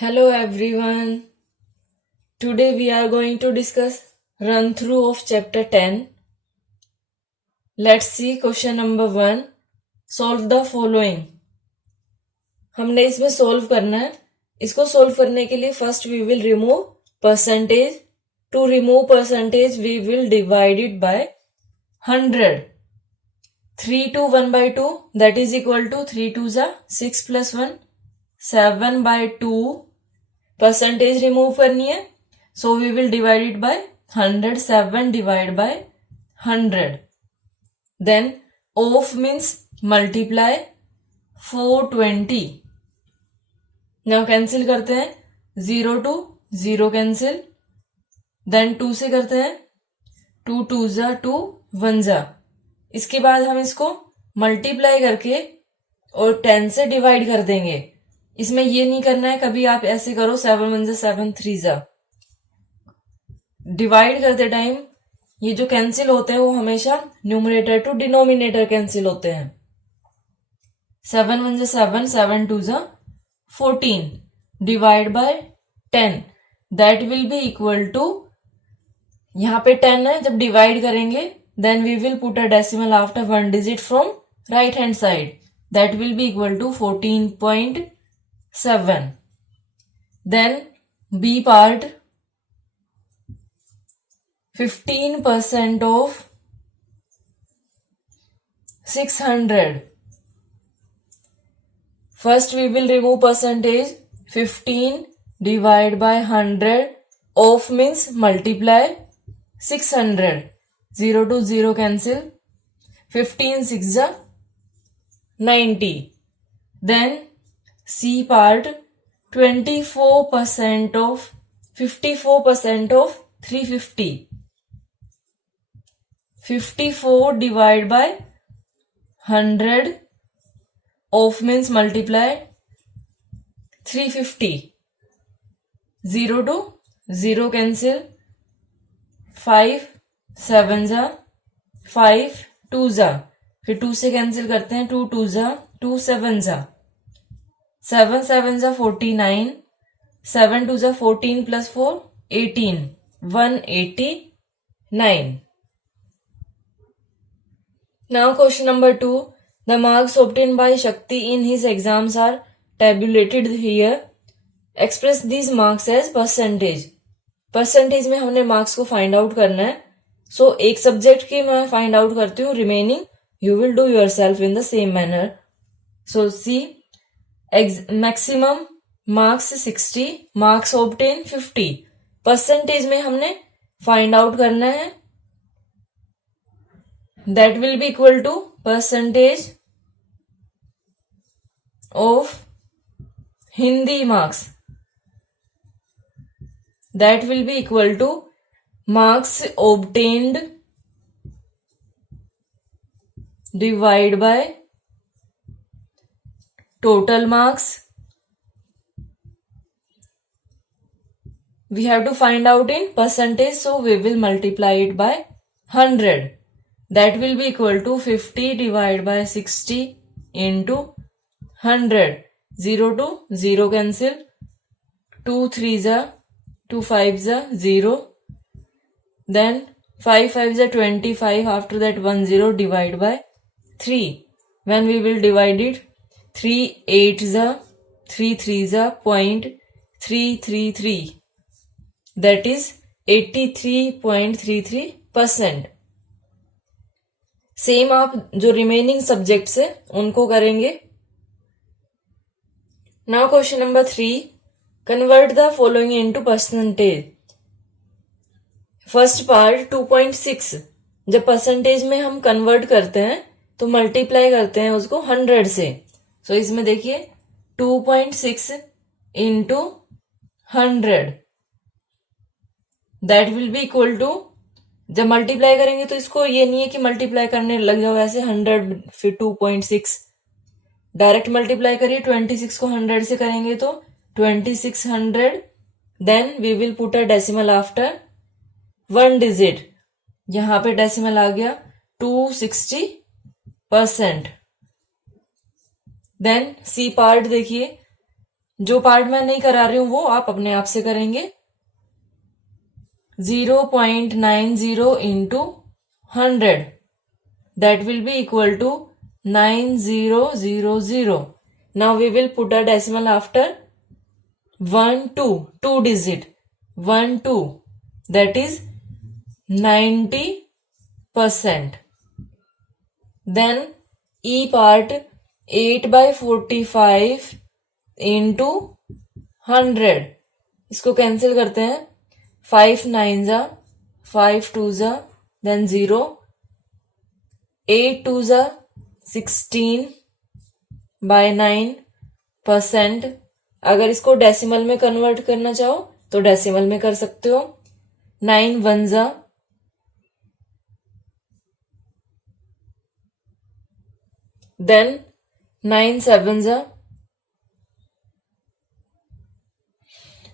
Hello everyone. Today we are going to discuss run through of chapter 10. Let's see question number 1. Solve the following. हमने इसमें solve करना है. इसको solve करने के लिए first we will remove percentage. To remove percentage we will divide it by 100. 3 to 1 by 2 that is equal to 3 2 जा 6 plus 1 7 by 2. Percentage remove करनी है, so we will divide it by 100. 7 divide by 100. Then of means multiply 420. Now cancel करते हैं. 0 to 0 cancel. Then 2 से करते हैं. 2 2 जा 2 1 जा. इसके बाद हम इसको मल्टीप्लाई करके और 10 से डिवाइड कर देंगे. इसमें ये नहीं करना है कभी आप ऐसे करो 7 1 जा 7 3 जा. डिवाइड करते टाइम ये जो कैंसिल होते हैं वो हमेशा न्यूमरेटर टू डिनोमिनेटर कैंसिल होते हैं. 7 1 जा 7 7 2 जा 14 divide by 10 that will be equal to, यहाँ पे 10 है. जब डिवाइड करेंगे then we will put a decimal after 1 digit from right hand side. That will be equal to 14.7. Then B part, 15% of 600. First we will remove percentage. 15 divide by 100. Of means multiply 600. 0 to 0 cancel. 15 6 जा 90. Then C part, 54% of 54% of 350. 54 divide by 100. Of means multiply 350. 0 to 0 cancel. 5 7 जा 5 2 जा. फिर 2 से cancel करते हैं. 2 2 जा 2 7 जा 7 7 जा 49. 7 2 जा 14 plus 4 18. 189. Now question number 2. The marks obtained by Shakti in his exams are tabulated here. Express these marks as percentage. Percentage में हमने मार्क्स को फाइंड आउट करना है. सो एक सब्जेक्ट की मैं फाइंड आउट करती हूँ. Remaining you will do yourself in the same manner. So C maximum marks 60, marks obtain 50. Percentage में हमने फाइंड आउट करना है. That will be equal to percentage of Hindi marks. That will be equal to marks obtained divide by total marks. We have to find out in percentage, so we will multiply it by 100. That will be equal to 50 divided by 60 into 100. 0 to 0 cancel. 2 3 जा 2 5 जा 0. Then 5 5 जा 25. After that 1 0 divide by 3. When we will divide it, 3 8 जा 3 3 जा 0.333. That is 83.33%. Same आप जो remaining subjects है उनको करेंगे. Now question number 3. Convert the following into percentage. First part 2.6. जब परसेंटेज में हम कन्वर्ट करते हैं तो मल्टीप्लाई करते हैं उसको 100 से. सो इसमें देखिए 2.6 into 100 that will be equal to, जब मल्टीप्लाई करेंगे तो इसको ये नहीं है कि मल्टीप्लाई करने लग जाओ ऐसे 100 फिर 2.6 डायरेक्ट मल्टीप्लाई करिए. 26 को 100 से करेंगे तो 2600. Then we will put a decimal after 1 digit. यहां पे डेसिमल आ गया 260%. देन सी पार्ट देखिए जो पार्ट मैं नहीं करा रही हूं वो आप अपने आप से करेंगे। 0.90 into 100 that will be equal to 9000. Now we will put a decimal after 1 2 digit 1 2, that is 90%. Then E part 8/45 into 100, इसको कैंसिल करते हैं। 5 9 जा 5 2 जा देन 0, 8 2 जा 16/9%। अगर इसको डेसिमल में कन्वर्ट करना चाहो तो डेसिमल में कर सकते हो। 9 1 जा देन 9 7 जा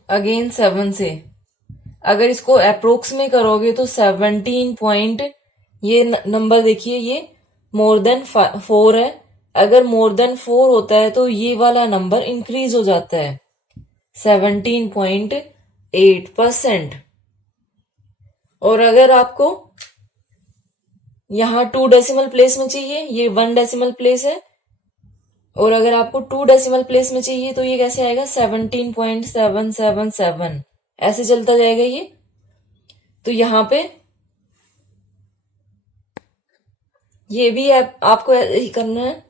अगेन 7 से। अगर इसको अप्रोक्स में करोगे तो 17 पॉइंट, ये नंबर देखिए ये मोर देन 4 है। अगर मोर देन 4 होता है तो ये वाला नंबर इंक्रीज हो जाता है 17.8%। और अगर आपको यहां 2 डेसिमल प्लेस में चाहिए, ये 1 डेसिमल प्लेस है, और अगर आपको 2 डेसिमल प्लेस में चाहिए तो ये कैसे आएगा 17.777, ऐसे चलता जाएगा ये। तो यहां पे ये भी आपको ही करना है।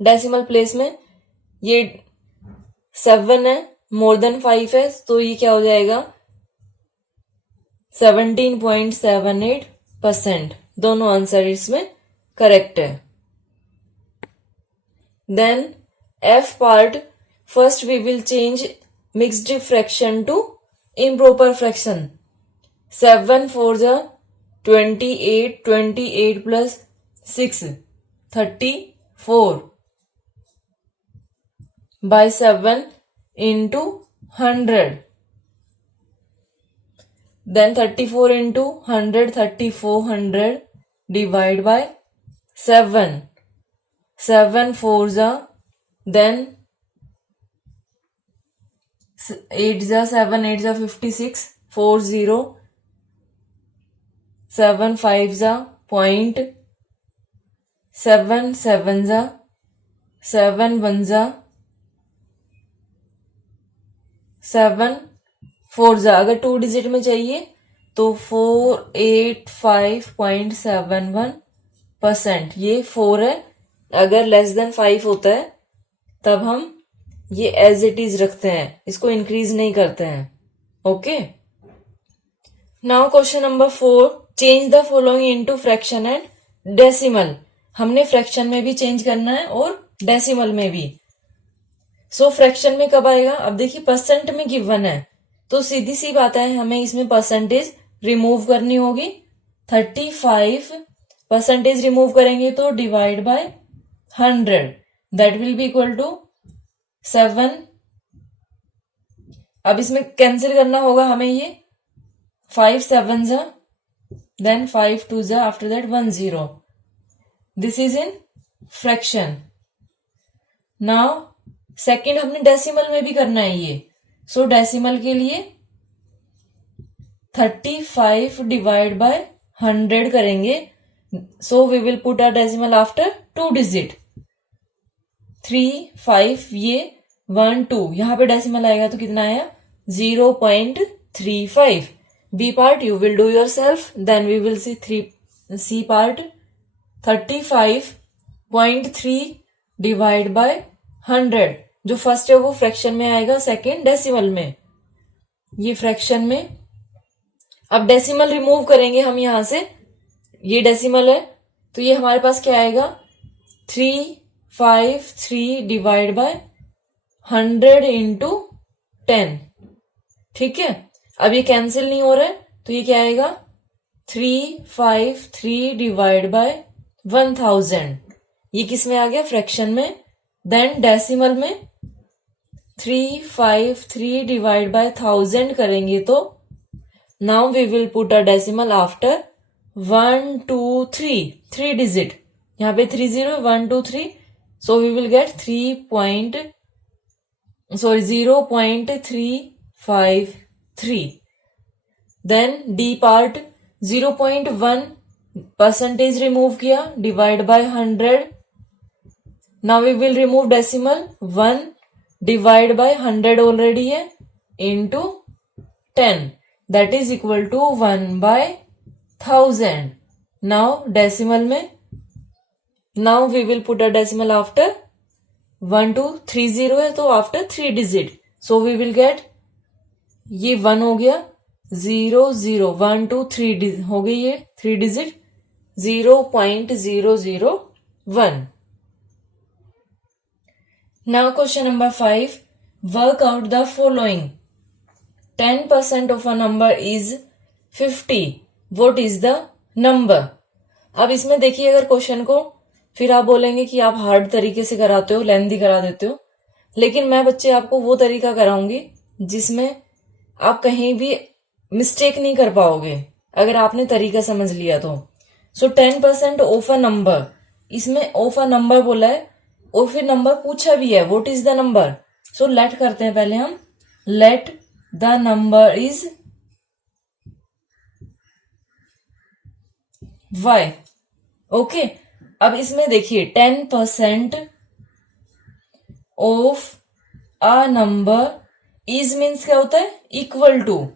डेसिमल प्लेस में ये 7 है, मोर देन 5 है, तो ये क्या हो जाएगा 17.78%। दोनों आंसर इसमें करेक्ट है। Then F part, first we will change mixed fraction to improper fraction. 7 4 जा 28, 28 plus 6 34 by 7 into 100. Then 34 into 100, 3400 divide by 7. 7 4 जा then 8 जा 7 8 जा 56 40 7 5 जा point 7 7 जा 7 1 जा 7 4 जा। अगर 2 डिजिट में चाहिए तो 485.71%। ये 4 है। अगर लेस देन 5 होता है तब हम ये एज इट इज रखते हैं, इसको इंक्रीज नहीं करते हैं। Okay, now question number 4, change the following into fraction and decimal. हमने फ्रैक्शन में भी चेंज करना है और डेसिमल में भी। सो फ्रैक्शन में कब आएगा, अब देखिए परसेंट में गिवन है तो सीधी सी बात है हमें इसमें परसेंटेज रिमूव करनी होगी। 35% रिमूव करेंगे तो divide by 100, that will be equal to 7। अब इसमें कैंसिल करना होगा हमें ये 5 7 जा देन 5 2 जा after that 1 0। This is in fraction. Now second हमने डेसिमल में भी करना है ये। सो डेसिमल के लिए 35 डिवाइड बाय 100 करेंगे। So we will put a decimal after 2 digit 3 5, ये 1 2, यहां पे डेसिमल आएगा तो कितना आया 0.35। B part you will do yourself, then we will see part 35.3 divide by 100। जो फर्स्ट है वो फ्रैक्शन में आएगा, सेकेंड डेसिमल में। ये फ्रैक्शन में। अब डेसिमल रिमूव करेंगे हम यहां से, ये डेसिमल है तो ये हमारे पास क्या आएगा 353 डिवाइड बाय 100 इंटू 10। ठीक है, अब ये कैंसिल नहीं हो रहा है तो ये क्या आएगा 353 डिवाइड बाय 1000। ये किस में आ गया फ्रैक्शन में। देन डेसिमल में 353 डिवाइड बाय 1000 करेंगे तो now we will put a decimal after 1 2 3 digit. यहाँ पे 30 1 2 3, so we will get 3.5 sorry 0.353. Then D part 0.1 percentage remove किया, divide by 100. Now we will remove decimal. 1 divide by 100 already है, into 10, that is equal to 1 by 1000. Now decimal में, now we will put a decimal after 1230 है, तो after 3 digit. So we will get, ये 1 हो गया, 0 0 1 2 3 हो गई ये 3 digit, 0.001. Now question number 5. Work out the following. 10% of a number is 50. What is the number? अब इसमें देखिए, अगर क्वेश्चन को फिर आप बोलेंगे कि आप हार्ड तरीके से कराते हो, लेंथी करा देते हो, लेकिन मैं बच्चे आपको वो तरीका कराऊंगी जिसमें आप कहीं भी मिस्टेक नहीं कर पाओगे अगर आपने तरीका समझ लिया तो. सो 10% ऑफ अ नंबर, इसमें ऑफ अ नंबर बोला है और फिर नंबर पूछा भी है, what is the number. So let करते हैं पहले हम, let the number is y. Okay, अब इसमें देखिए 10% of a number is means क्या होता है, equal to,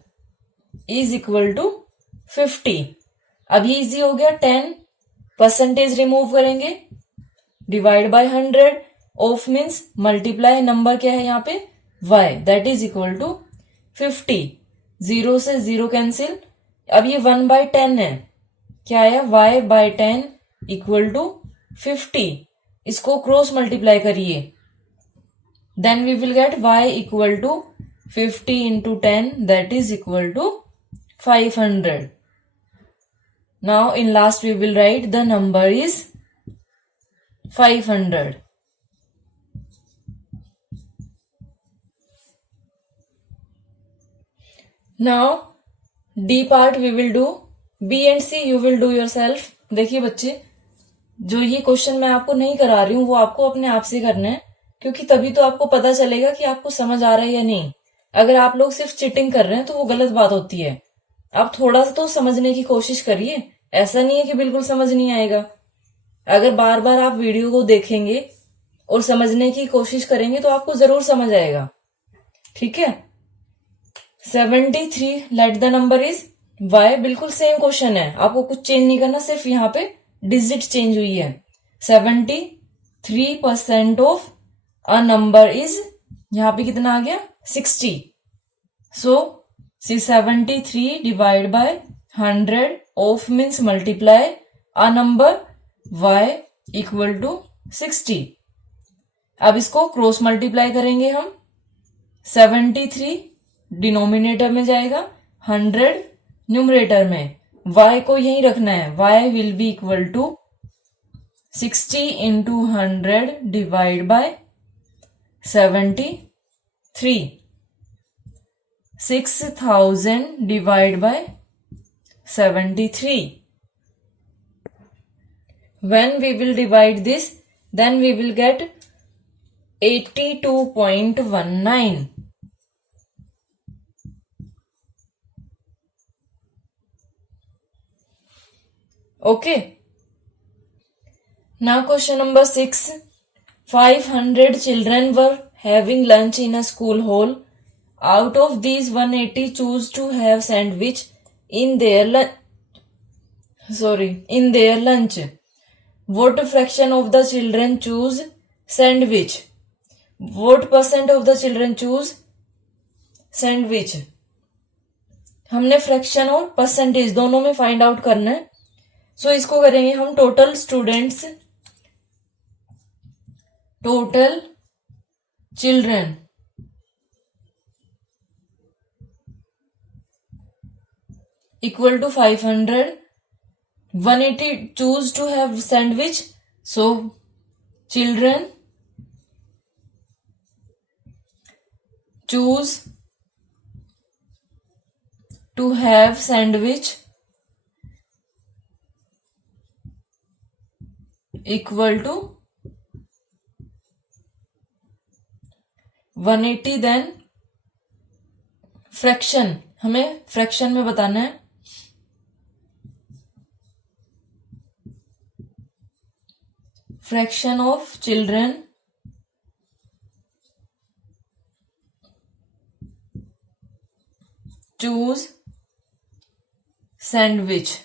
is equal to 50. अब ये इजी हो गया, 10% रिमूव करेंगे, divide by 100, of means multiply, number क्या है यहाँ पे y, that is equal to 50. 0 से 0 कैंसिल. अब ये 1 बाय 10 है, क्या आया, y बाय 10 इक्वल टू 50. इसको क्रॉस मल्टीप्लाई करिए, then we will get y equal to 50 into 10, that is equal to 500. Now in last we will write the number is 500. Now D part we will do, B and C you will do yourself. देखिए बच्चे, जो ये question मैं आपको नहीं करा रही हूँ वो आपको अपने आप से करना है, क्योंकि तभी तो आपको पता चलेगा कि आपको समझ आ रहा है या नहीं. अगर आप लोग सिर्फ चिटिंग कर रहे हैं तो वो गलत बात होती है. आप थोड़ा सा तो समझने की कोशिश करिए, ऐसा नहीं है कि बिल्कुल समझ नहीं आएगा. अगर बार बार आप वीडियो को देखेंगे और समझने की कोशिश करेंगे तो आपको जरूर समझ आएगा. ठीक है, 73 late the number is y. बिल्कुल सेम क्वेश्चन है, आपको कुछ चेंज नहीं करना, सिर्फ यहाँ पे डिजिट चेंज हुई है. 73% ऑफ अ नंबर इज, यहाँ पे कितना आ गया, 60. So 73 divide by 100, of means multiply a number y equal to 60. अब इसको क्रॉस मल्टीप्लाई करेंगे हम, 73 डिनोमिनेटर में जाएगा, 100 न्यूमरेटर में. y को यही रखना है, y will be equal to 60 into 100 divide by 73. 6000 divided by 73. When we will divide this, then we will get 82.19. Okay. Now question number 6. 500 children were having lunch in a school hall. Out of these, 180 choose to have sandwich in their lunch. What fraction of the children choose sandwich? What percent of the children choose sandwich? हमने fraction और percentage दोनों में find out करना है. सो इसको करेंगे हम total students, total children equal to 500. 180 choose to have sandwich, so children choose to have sandwich equal to 180, then fraction, हमें फ्रैक्शन में बताना है। Fraction of children choose sandwich,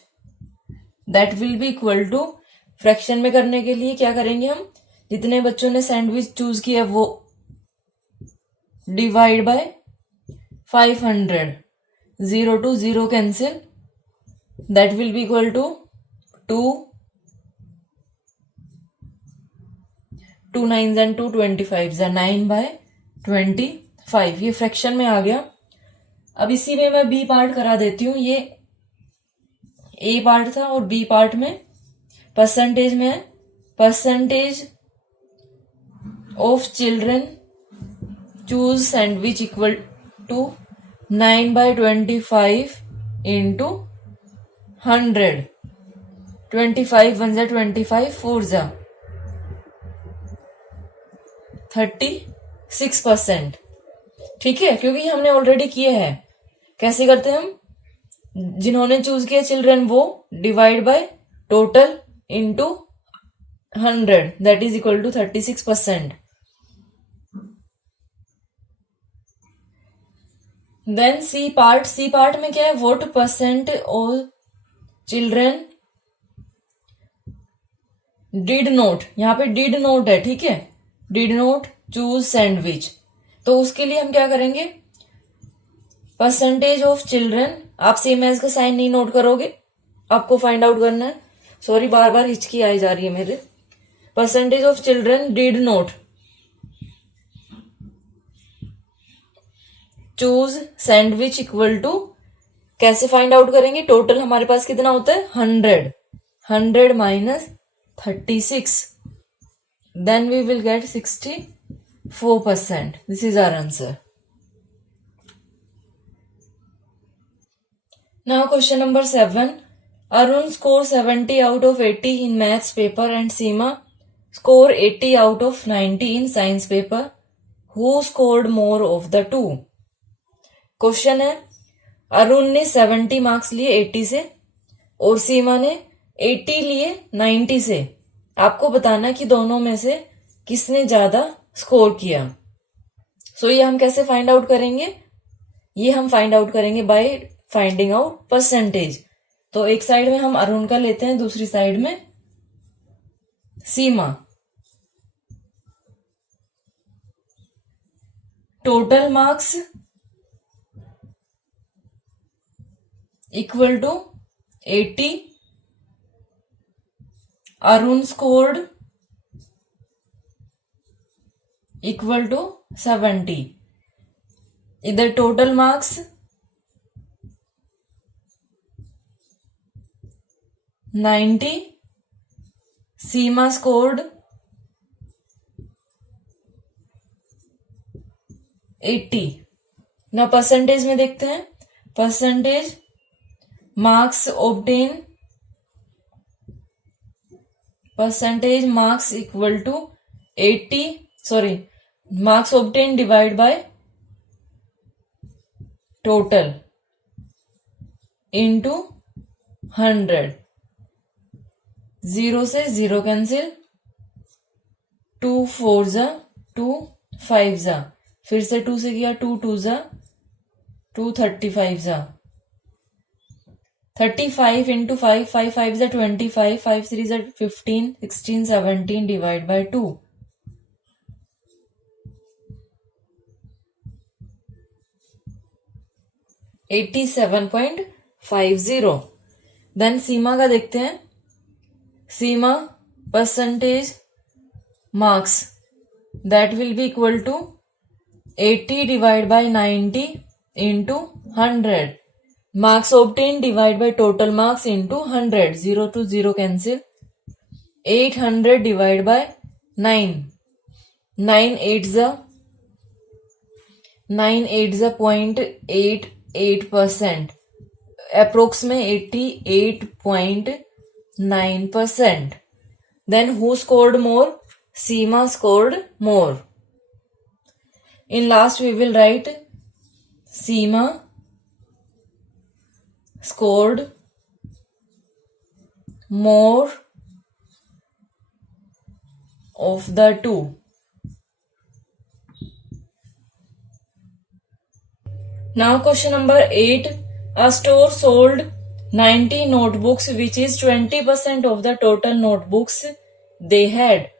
that will be equal to, fraction में करने के लिए क्या करेंगे हम, जितने बच्चों ने सैंडविच चूज किया वो divide by 500, 0 to 0 cancel, that will be equal to 2 9s and 2 25s, 9/25, ये फ्रैक्शन में आ गया। अब इसी में मैं बी पार्ट करा देती हूँ। ये ए पार्ट था और बी पार्ट में परसेंटेज में है, percentage of children choose sandwich equal to 9/25 into 100, 25 1 25, 4 36%। ठीक है, क्योंकि हमने ऑलरेडी किए हैं। कैसे करते हैं हम, जिन्होंने चूज किया चिल्ड्रन वो divide by total into 100, that is equal to 36%। Then C part, C part में क्या है, what percent of children did not, यहाँ पे डिड नोट है, ठीक है, डिड नोट चूज सैंडविच। तो उसके लिए हम क्या करेंगे, परसेंटेज ऑफ चिल्ड्रन, आप सेम एज का साइन नहीं नोट करोगे, आपको फाइंड आउट करना है। सॉरी, बार बार हिचकी आई जा रही है मेरे। Percentage of children did not choose sandwich equal to, कैसे फाइंड आउट करेंगे, टोटल हमारे पास कितना होता है 100, 100 minus 36, then we will get 64%। This is our answer. Now question number 7. Arun score 70 out of 80 in maths paper and Seema score 80 out of 90 in science paper. Who scored more of the two? Question है, अरुण ने 70 marks लिए 80 से और सीमा ने 80 लिए 90 से। आपको बताना कि दोनों में से किसने ज्यादा स्कोर किया। सो ये हम कैसे फाइंड आउट करेंगे, ये हम फाइंड आउट करेंगे बाय फाइंडिंग आउट परसेंटेज। तो एक साइड में हम अरुण का लेते हैं, दूसरी साइड में Seema. Total marks equal to 80, Arun scored equal to 70। इधर टोटल मार्क्स 90, सीमा स्कोर्ड 80। ना परसेंटेज में देखते हैं, percentage marks obtain, percentage marks equal to 80, sorry, marks obtain divide by total into 100, 0 से 0 कैंसिल, 2 4 2 5 फिर से 2 से किया, 2 2 2 35 35 into 5, 5 5 25, 5 3 15, 16 17 divide by 2, 87.50। Then Seema का देखते हैं, Seema percentage marks that will be equal to 80 divide by 90 into 100, marks obtain divide by total marks into 100, 0 to 0 cancel, 800 divide by 9, 9 8 0.88%, approx में 88.9%। Then who scored more, Seema scored more. In last we will write Seema scored more of the two. Now question number 8. A store sold 90 notebooks, which is 20% of the total notebooks they had.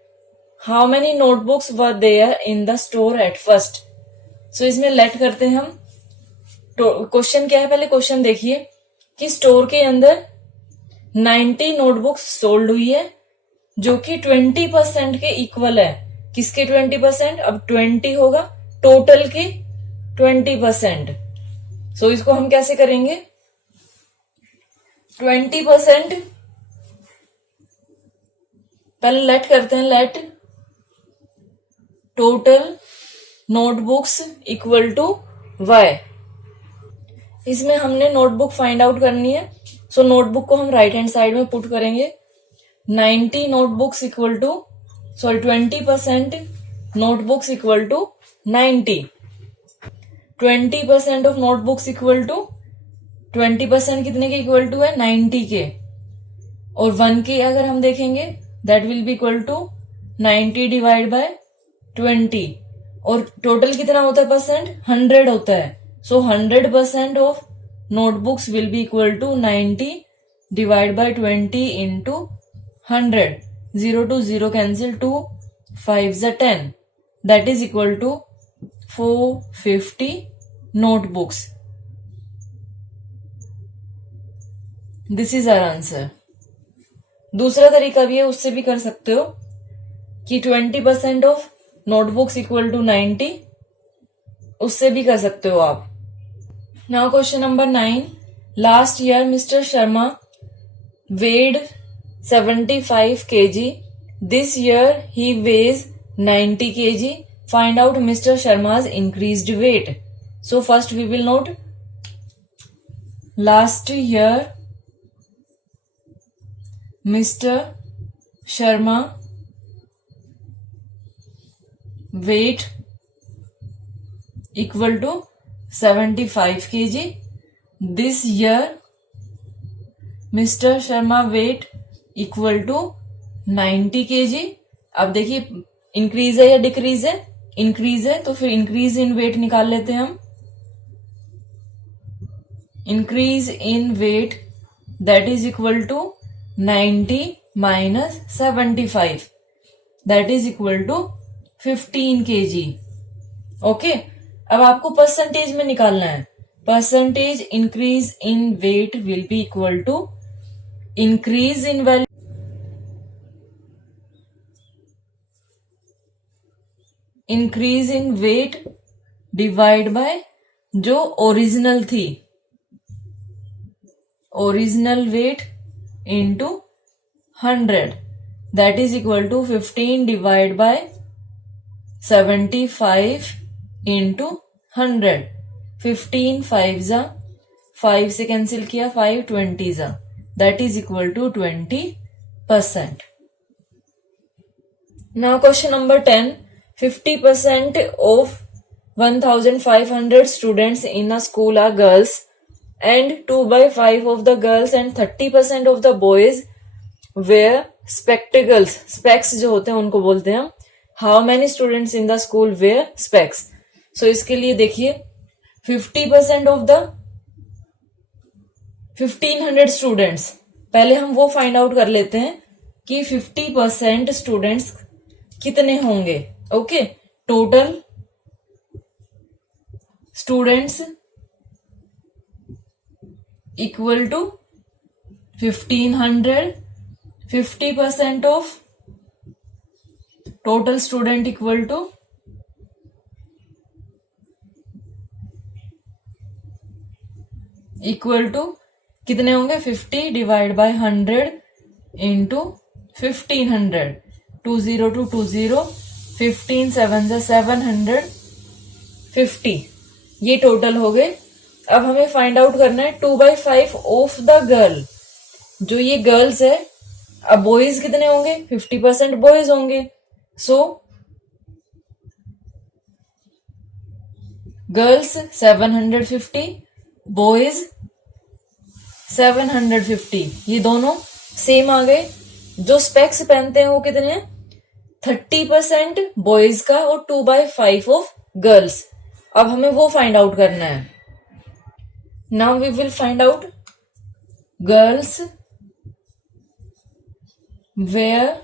How many notebooks were there in the store at first? So इसमें late करते हैं हम. Question क्या है, पहले question देखिए कि store के अंदर 90 नोटबुक्स सोल्ड हुई है जो कि 20% के इक्वल है. किसके 20%? अब 20 होगा टोटल के 20%. सो इसको हम कैसे करेंगे? 20% पहले लेट करते हैं. Let total notebooks equal to y. इसमें हमने नोटबुक फाइंड आउट करनी है. सो नोटबुक को हम राइट हैंड साइड में पुट करेंगे. 90 notebooks equal to 20% notebooks equal to 90. 20% of notebooks equal to 20% कितने के इक्वल टू है? 90 के. और 1 के अगर हम देखेंगे that will be equal to 90 divide by 20. और टोटल कितना होता है परसेंट? 100 होता है. So 100% of notebooks will be equal to 90 divide by 20 into 100. 0 to 0 cancel. 2 5s are 10. That is equal to 450 notebooks. This is our answer. दूसरा तरीका भी है, उससे भी कर सकते हो कि 20% ऑफ नोटबुक्स इक्वल टू 90. उससे भी कर सकते हो आप. Now question number 9. Last year mister Sharma weighed 75 kg. This year he weighs 90 kg. Find out Mr. Sharma's increased weight. So first we will note last year Mr. Sharma weight equal to 75 kg. This year Mr. Sharma weight equal to 90 kg. अब देखिए increase है या decrease है? Increase है, तो फिर increase in wait निकाल लेते हैं हम. Increase in weight that is equal to 90 minus 75 that is equal to 15 kg. Okay. अब आपको परसेंटेज में निकालना है. Percentage increase in weight will be equal to increase in value increase in weight divide by जो original थी. Original weight into 100 that is equal to 15 divide by 75 into 100. 15 5 जा 5 से cancel किया 5 20 जा that is equal to 20%. Now question number 10. 50% of 1500 students in a school are girls and 2/5 of the girls and 30% of the boys wear spectacles. Specs जो होते हैं उनको बोलते हैं हम. How many students in the school wear specs? So इसके लिए देखिए 50% of the 1500 students. पहले हम वो फाइंड आउट कर लेते हैं कि 50% स्टूडेंट्स कितने होंगे. Okay. Total students equal to 1500. 50% of total student equal to कितने होंगे? 50 डिवाइड बाय 100 इंटू 1500. 20 to 20 15 7 750. ये टोटल हो गए. अब हमें फाइंड आउट करना है 2/5 ऑफ द गर्ल. जो ये गर्ल्स है, अब बॉयज कितने होंगे? 50% बॉयज होंगे. सो गर्ल्स 750, बॉयज 750, ये दोनों सेम आ गए। जो स्पेक्स पहनते हैं वो कितने हैं? 30% बॉयज का और 2/5 ऑफ गर्ल्स। अब हमें वो फाइंड आउट करना है। Now we will find out girls wear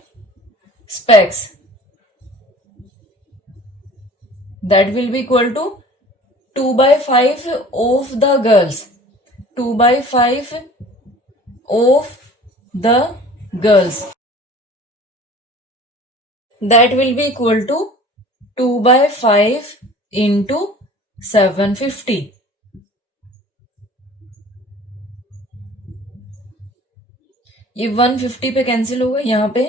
specs, that will be equal to 2/5 of the girls, 2/5 of the girls, that will be equal to 2/5 into 750. ये 150 पे कैंसिल होगा, यहाँ पे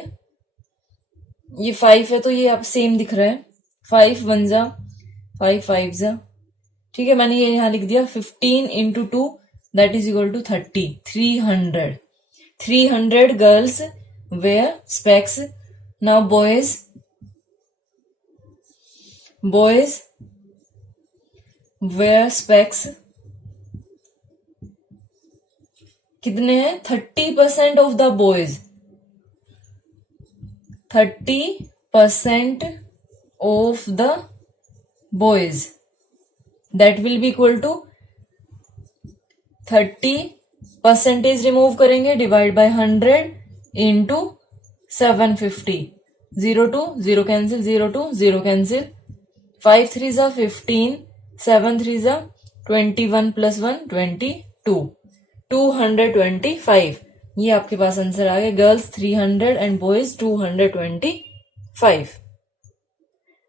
ये 5 है तो ये अब सेम दिख रहा है। 5 1 जा 5 5 जा, ठीक है, मैंने ये यहां लिख दिया। 15 into 2 that is equal to 30, 300 girls wear specs. Now boys wear specs कितने हैं? 30% of the boys, 30% of the boys, that will be equal to 30 percentage remove करेंगे, divide by 100 into 750, 0 2 0 cancel, 0 2 0 cancel, 5 3 जा 15, 7 3 जा 21 प्लस 1 22, 225। ये आपके पास answer आ गया। Girls 300 and boys 225।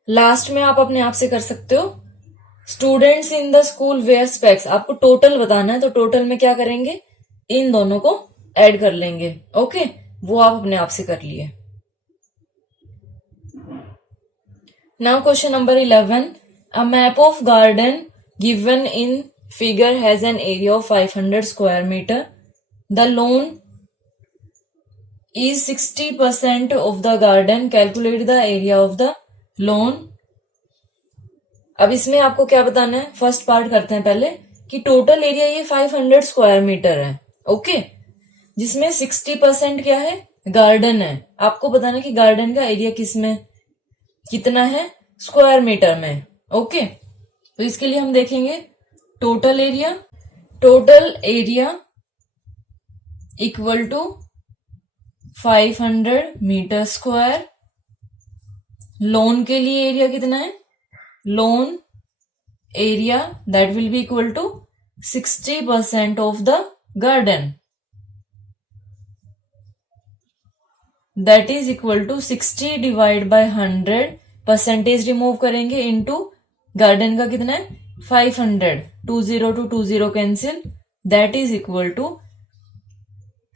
Last में आप अपने आप से कर सकते हो। Students in the school wear specs, आपको टोटल बताना है तो टोटल में क्या करेंगे? इन दोनों को ऐड कर लेंगे। ओके, वो आप अपने आप से कर लिए। Now question number 11, a map of garden given in figure has an area of 500 square metre, the lawn is 60% of the garden, calculate the area of the lawn. अब इसमें आपको क्या बताना है? फर्स्ट पार्ट करते हैं पहले कि टोटल एरिया ये 500 स्क्वायर मीटर है, ओके, जिसमें 60% क्या है? गार्डन है। आपको बताना है कि गार्डन का एरिया किसमें कितना है? स्क्वायर मीटर में, ओके। तो इसके लिए हम देखेंगे total area equal to 500 metre square. Lawn के लिए एरिया कितना है? Lawn area that will be equal to 60% of the garden, that is equal to 60 divide by 100, percentage remove करेंगे, इनटू गार्डन का कितना है? 500, 20 to 20 cancel, that is equal to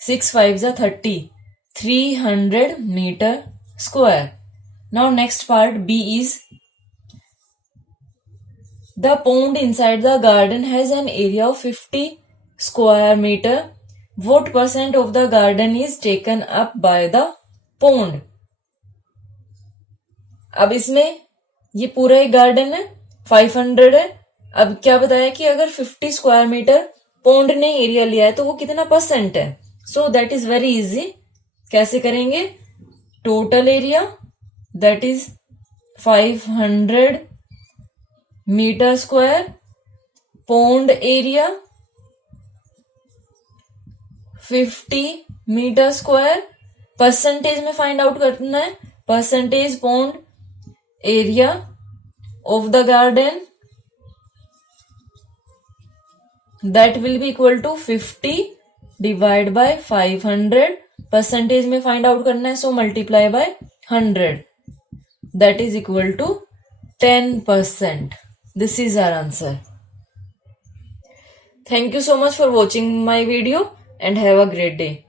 6 5 जा 30, 300 metre square. Now next part B is the pond inside the garden has an area of 50 square meter. What percent of the garden is taken up by the pond? अब इसमें ये पूरा एक garden है, 500 है। अब क्या बताया कि अगर 50 स्क्वायर मीटर पोंड ने एरिया लिया है तो वो कितना परसेंट है? So that is very easy. कैसे करेंगे? Total area that is 500 metre square, pond area 50 metre square, percentage में फाइंड आउट करना है, percentage pond area of the garden that will be equal to 50 divide by 500, percentage में find out करना है, so multiply by 100, that is equal to 10%. This is our answer. Thank you so much for watching my video and have a great day.